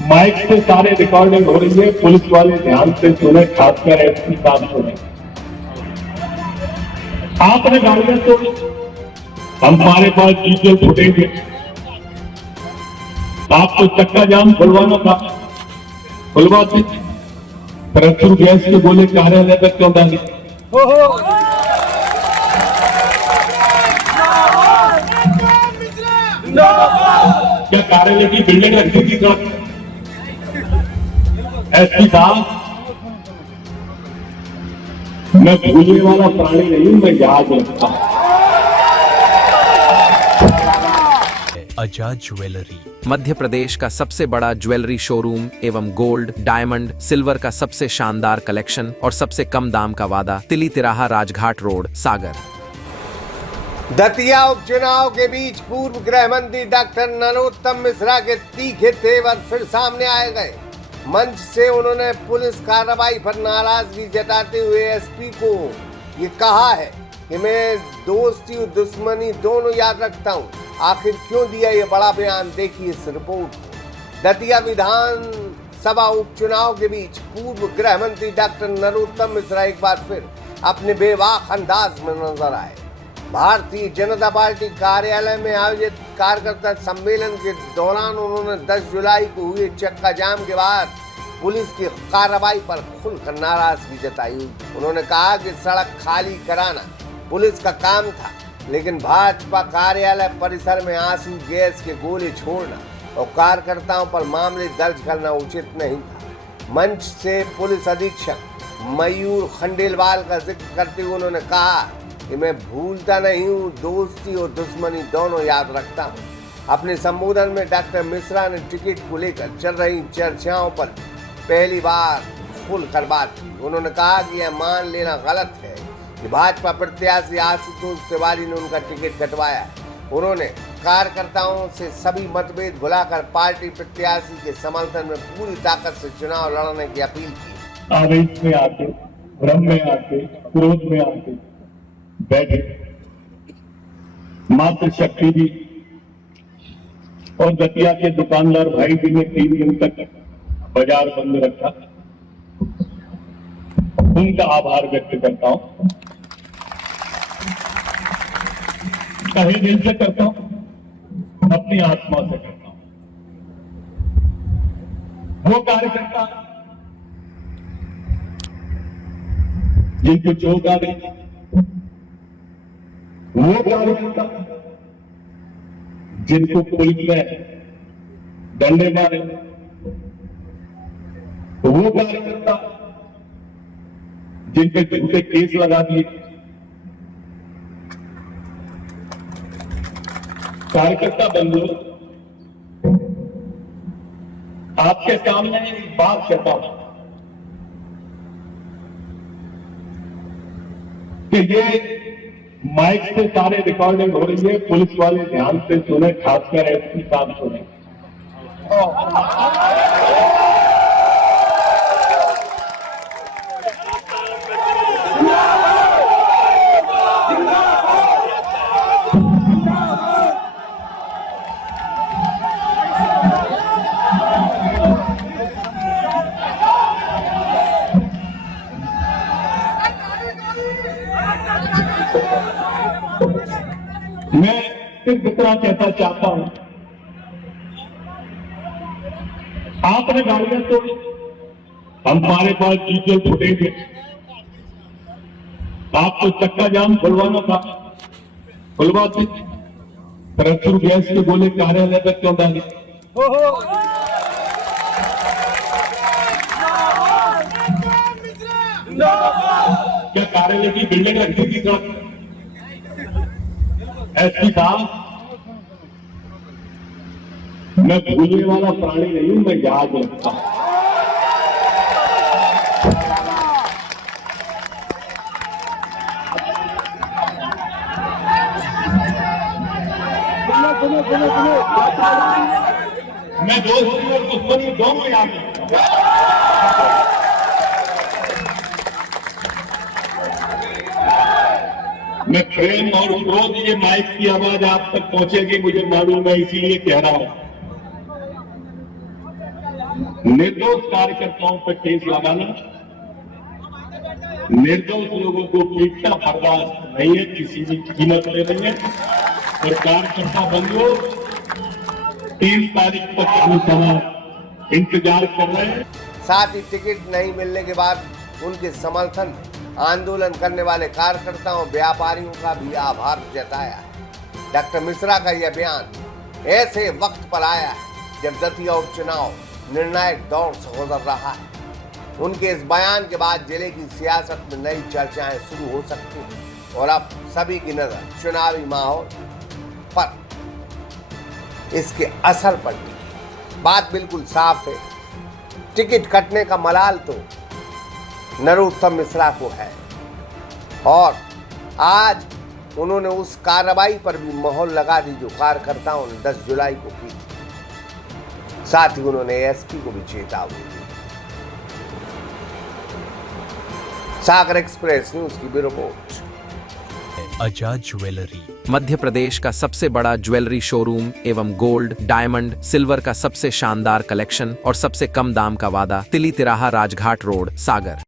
Mic से सारे recording हो रही है, पुलिस वाले ध्यान से सुने, खासकर एसपी साहब सुने। आपने गाड़ियां तोड़ी, हमारे पास डीजल फुटेज है। आपको चक्का जाम खुलवाना था, खुलवाते। प्रचुर गैस के गोले कार्यालय तक क्यों डाले? क्या कार्यालय की बिल्डिंग रखी थी सड़क? एसपी साहब, मैं भूलने वाला प्राणी नहीं हूं, मैं याद रखता हूं। आजाद ज्वेलरी मध्य प्रदेश का सबसे बड़ा ज्वेलरी शोरूम एवं गोल्ड, डायमंड, सिल्वर का सबसे शानदार कलेक्शन और सबसे कम दाम का वादा, तिली तिराहा, राजघाट रोड, सागर। दतिया उपचुनाव के बीच पूर्व गृह मंत्री डॉक्टर नरोत्तम मिश्रा के तीखे तेवर फिर सामने आए गए। मंच से उन्होंने पुलिस कार्रवाई पर नाराजगी जताते हुए एसपी को ये कहा है कि मैं दोस्ती और दुश्मनी दोनों याद रखता हूं। आखिर क्यों दिया ये बड़ा बयान, देखिए इस रिपोर्ट को। दतिया विधानसभा उपचुनाव के बीच पूर्व गृह मंत्री डॉक्टर नरोत्तम मिश्रा एक बार फिर अपने बेबाक अंदाज में नजर आए। भारतीय जनता पार्टी कार्यालय में आयोजित कार्यकर्ता सम्मेलन के दौरान उन्होंने 10 जुलाई को हुए चक्का जाम के बाद पुलिस की कार्रवाई पर खुलकर नाराजगी जताई। उन्होंने कहा कि सड़क खाली कराना पुलिस का काम था, लेकिन भाजपा कार्यालय परिसर में आंसू गैस के गोले छोड़ना और कार्यकर्ताओं पर मामले दर्ज करना उचित नहीं था। मंच से पुलिस अधीक्षक मयूर खंडेलवाल का जिक्र करते हुए उन्होंने कहा कि मैं भूलता नहीं हूँ, दोस्ती और दुश्मनी दोनों याद रखता हूँ। अपने संबोधन में डॉक्टर मिश्रा ने टिकट को लेकर चल रही चर्चाओं पर पहली बार खुलकर बात की। उन्होंने कहा कि यह मान लेना गलत है कि भाजपा प्रत्याशी आशुतोष तिवारी ने उनका टिकट कटवाया। उन्होंने कार्यकर्ताओं से सभी मतभेद भुलाकर पार्टी प्रत्याशी के समर्थन में पूरी ताकत से चुनाव लड़ने की अपील की। आवेश में आके, भ्रम में आके, क्रोध में आके बैठे मात्र शक्ति भी और दतिया के दुकानदार भाई भी ने 3 दिन तक बाजार बंद रखा। उनका आभार व्यक्त करता हूं, तहे दिल से करता हूं, अपनी आत्मा से करता हूं। वो कार्यकर्ता जिनको चोट आ गई, वो कार्यकर्ता जिनको पुलिस ने डंडे मारे, वो कार्यकर्ता जिन पे झूठे केस लगा दिए, कार्यकर्ता बंधु, आपके सामने एक बात कहता हूं कि ये माइक से सारे रिकॉर्डिंग हो रही है, पुलिस वाले ध्यान से सुने, खासकर एसपी साहब सुने। मैं सिर्फ इतना कहना चाहता हूं, आपने गाड़ियां तोड़ी, हमारे पास डीजल फुटेज है। आपको चक्का जाम खुलवाना था, खुलवाते। प्रचुर गैस के गोले कार्यालय तक क्यों डाले? क्या कार्यालय की बिल्डिंग रखी थी सड़क? एसपी साहब, मैं भूलने वाला प्राणी नहीं हूं, मैं याद रखता हूं। मैं दोस्ती और दुश्मनी दोनों याद रखता हूं। मैं प्रेम और क्रोध, ये माइक की आवाज आप तक पहुंचेगी मुझे मालूम है, इसीलिए कह रहा हूं। निर्दोष कार्यकर्ताओं पर केस लगाना, निर्दोष लोगों को पीटना बर्दाश्त नहीं है, किसी भी कीमत ले रही है। और कार्यकर्ता बंधुओं 3 तारीख तक हम समाज इंतजार कर रहे हैं। साथ ही टिकट नहीं मिलने के बाद उनके समर्थन में आंदोलन करने वाले कार्यकर्ताओं व्यापारियों का भी आभार जताया है। डॉक्टर मिश्रा का यह बयान ऐसे वक्त पर आया है जब दतिया उपचुनाव निर्णायक दौर से गुजर रहा है। उनके इस बयान के बाद जिले की सियासत में नई चर्चाएं शुरू हो सकती हैं और अब सभी की नजर चुनावी माहौल पर इसके असर पर टिकी। बात बिल्कुल साफ है, टिकट कटने का मलाल तो नरोत्तम मिश्रा को है और आज उन्होंने उस कार्रवाई पर भी मोहर लगा दी जो कार्यकर्ताओं ने 10 जुलाई को की। साथ ही उन्होंने एसपी को भी चेतावनी दी। सागर एक्सप्रेस न्यूज की ब्यूरो रिपोर्ट। आजाद ज्वेलरी मध्य प्रदेश का सबसे बड़ा ज्वेलरी शोरूम एवं गोल्ड, डायमंड, सिल्वर का सबसे शानदार कलेक्शन और सबसे कम दाम का वादा, तिली तिराहा राजघाट रोड, सागर।